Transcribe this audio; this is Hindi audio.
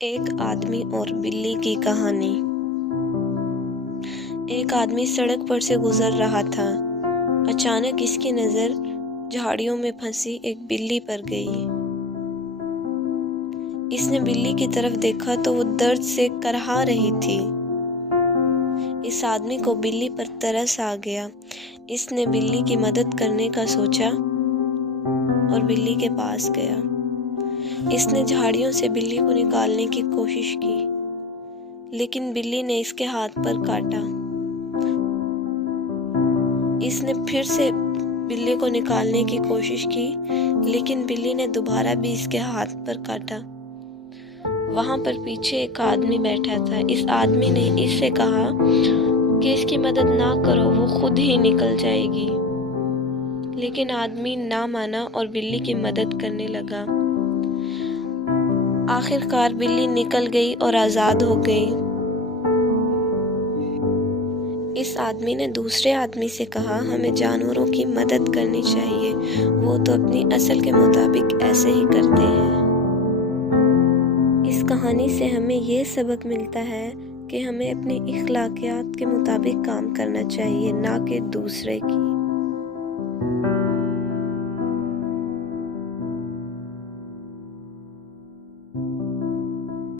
एक आदमी और बिल्ली की कहानी। एक आदमी सड़क पर से गुजर रहा था। अचानक इसकी नज़र झाड़ियों में फंसी एक बिल्ली पर गई। इसने बिल्ली की तरफ देखा तो वो दर्द से करहा रही थी। इस आदमी को बिल्ली पर तरस आ गया। इसने बिल्ली की मदद करने का सोचा और बिल्ली के पास गया। इसने झाड़ियों से बिल्ली को निकालने की कोशिश की, लेकिन बिल्ली ने इसके हाथ पर काटा। इसने फिर से बिल्ली को निकालने की कोशिश की, लेकिन बिल्ली ने दोबारा भी इसके हाथ पर काटा। वहां पर पीछे एक आदमी बैठा था। इस आदमी ने इससे कहा कि इसकी मदद ना करो, वो खुद ही निकल जाएगी। लेकिन आदमी ना माना और बिल्ली की मदद करने लगा। आखिरकार बिल्ली निकल गई और आज़ाद हो गई। इस आदमी ने दूसरे आदमी से कहा, हमें जानवरों की मदद करनी चाहिए, वो तो अपनी असल के मुताबिक ऐसे ही करते हैं। इस कहानी से हमें ये सबक मिलता है कि हमें अपनी इख्लाकियात के मुताबिक काम करना चाहिए, ना कि दूसरे की।